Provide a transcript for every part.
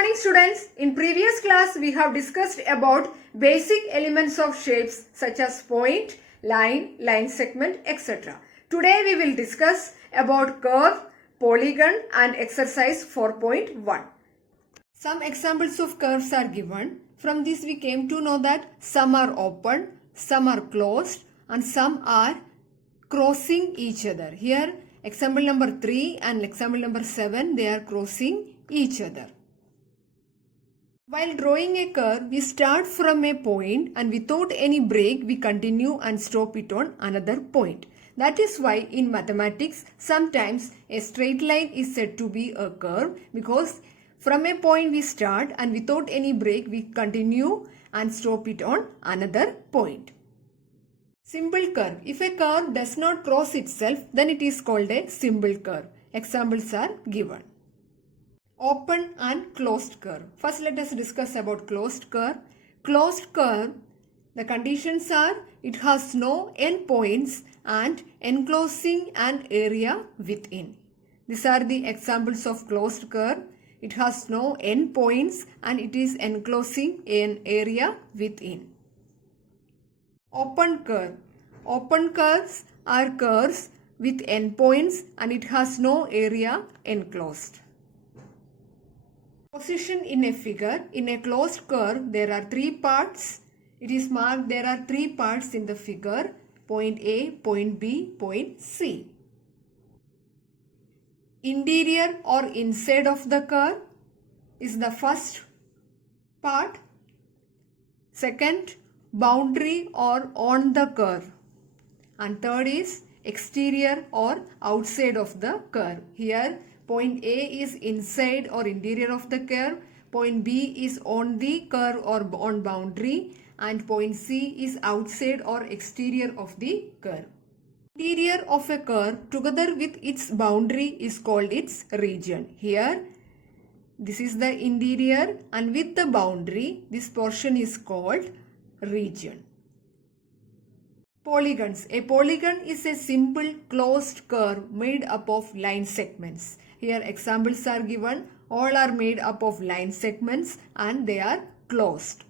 morning students. In previous class we have discussed about basic elements of shapes such as point, line segment, etc. Today we will discuss about curve, polygon and exercise 4.1. Some examples of curves are given. From this we came to know that some are open, some are closed and some are crossing each other. Here example number 3 and example number 7, they are crossing each other. While drawing a curve, we start from a point and without any break, we continue and stop it on another point. That is why in mathematics, sometimes a straight line is said to be a curve because from a point we start and without any break, we continue and stop it on another point. Simple curve. If a curve does not cross itself, then it is called a simple curve. Examples are given. Open and closed curve. First let us discuss about closed curve. Closed curve, the conditions are it has no endpoints and enclosing an area within. These are the examples of closed curve. It has no endpoints and it is enclosing an area within. Open curve. Open curves are curves with endpoints and it has no area enclosed. Position in a figure. In a closed curve, there are three parts. It is marked there are three parts in the figure. Point A, point B, point C. Interior or inside of the curve is the first part. Second, boundary or on the curve. And third is exterior or outside of the curve. Here, point A is inside or interior of the curve, point B is on the curve or on boundary and point C is outside or exterior of the curve. Interior of a curve together with its boundary is called its region. Here this is the interior and with the boundary this portion is called region. Polygons. A polygon is a simple closed curve made up of line segments. Here examples are given. All are made up of line segments and they are closed.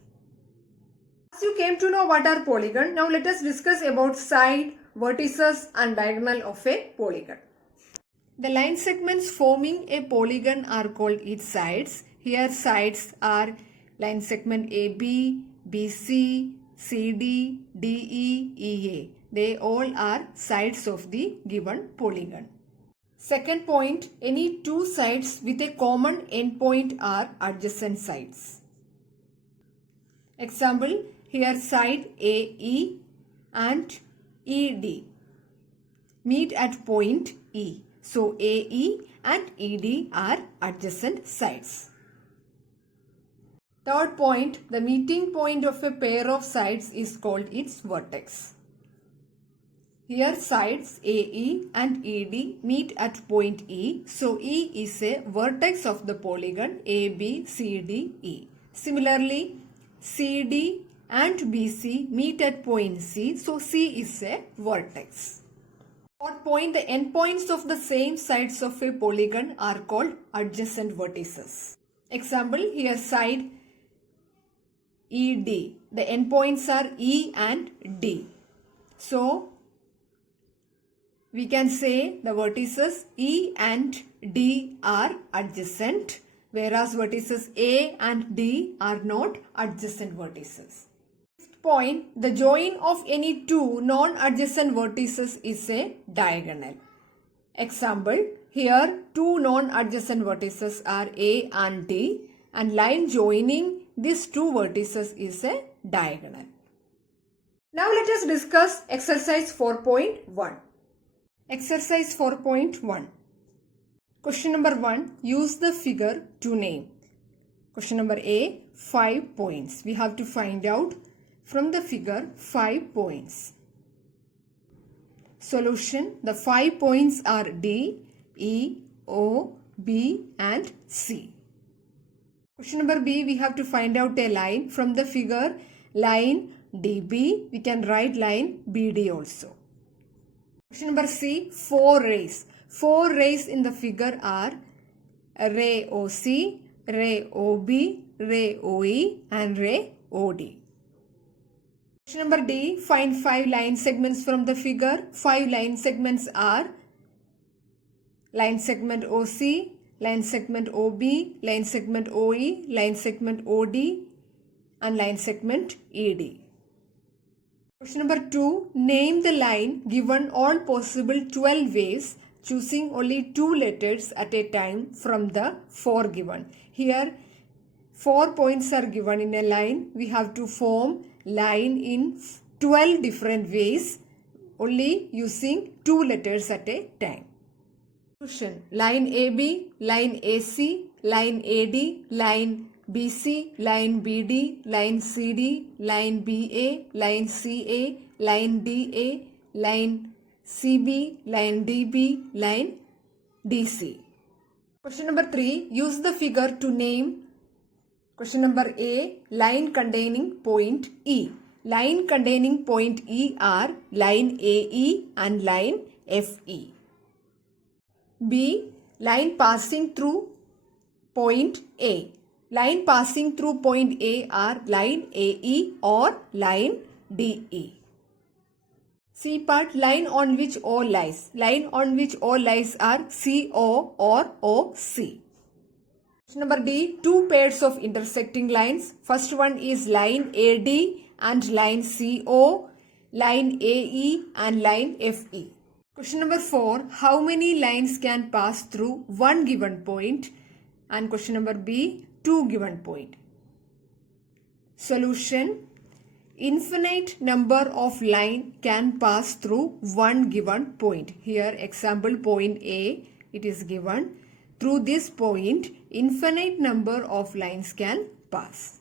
As you came to know what are polygon, now let us discuss about side, vertices and diagonal of a polygon. The line segments forming a polygon are called its sides. Here sides are line segment AB, BC, CD, DE, EA. They all are sides of the given polygon. Second point, any two sides with a common endpoint are adjacent sides. Example, here side AE and ED meet at point E. So AE and ED are adjacent sides. Third point, the meeting point of a pair of sides is called its vertex. Here sides AE and ED meet at point E. So E is a vertex of the polygon ABCDE. Similarly, CD and BC meet at point C. So C is a vertex. Fourth point, the endpoints of the same sides of a polygon are called adjacent vertices. Example, here side ED. The endpoints are E and D. So we can say the vertices E and D are adjacent, whereas vertices A and D are not adjacent vertices. Fifth point, the join of any two non-adjacent vertices is a diagonal. Example, here two non-adjacent vertices are A and D and line joining these two vertices is a diagonal. Now let us discuss exercise 4.1. Exercise 4.1. Question number 1. Use the figure to name. Question number A. 5 points. We have to find out from the figure 5 points. Solution. The 5 points are D, E, O, B and C. Question number B. We have to find out a line from the figure line DB. We can write line BD also. Question number C, 4 rays. 4 rays in the figure are ray OC, ray OB, ray OE and ray OD. Question number D. Find 5 line segments from the figure. 5 line segments are line segment OC, line segment OB, line segment OE, line segment OD and line segment ED. Question number 2. Name the line given all possible 12 ways, choosing only 2 letters at a time from the 4 given. Here 4 points are given in a line. We have to form line in 12 different ways, only using 2 letters at a time. Solution. Line AB, line AC, line AD, line BC, line BD, line CD, line BA, line CA, line DA, line CB, line DB, line DC. Question number 3. Use the figure to name. Question number A. Line containing point E. Line containing point E are line AE and line FE. B. Line passing through point A. Line passing through point A are line AE or line DE. C part. Line on which O lies. Line on which O lies are CO or OC. Number D. 2 pairs of intersecting lines. First one is line AD and line CO, line AE and line FE. Question number 4. How many lines can pass through one given point? And question number B. 2 given point. Solution. Infinite number of line can pass through one given point. Here example point A, it is given. Through this point, infinite number of lines can pass.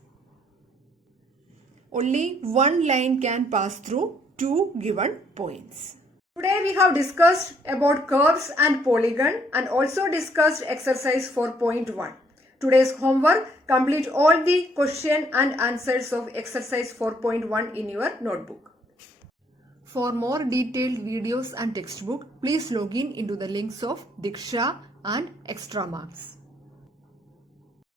Only one line can pass through 2 given points. Today we have discussed about curves and polygon and also discussed exercise 4.1. Today's homework, complete all the question and answers of exercise 4.1 in your notebook. For more detailed videos and textbook, please log in into the links of Diksha and Extra Marks.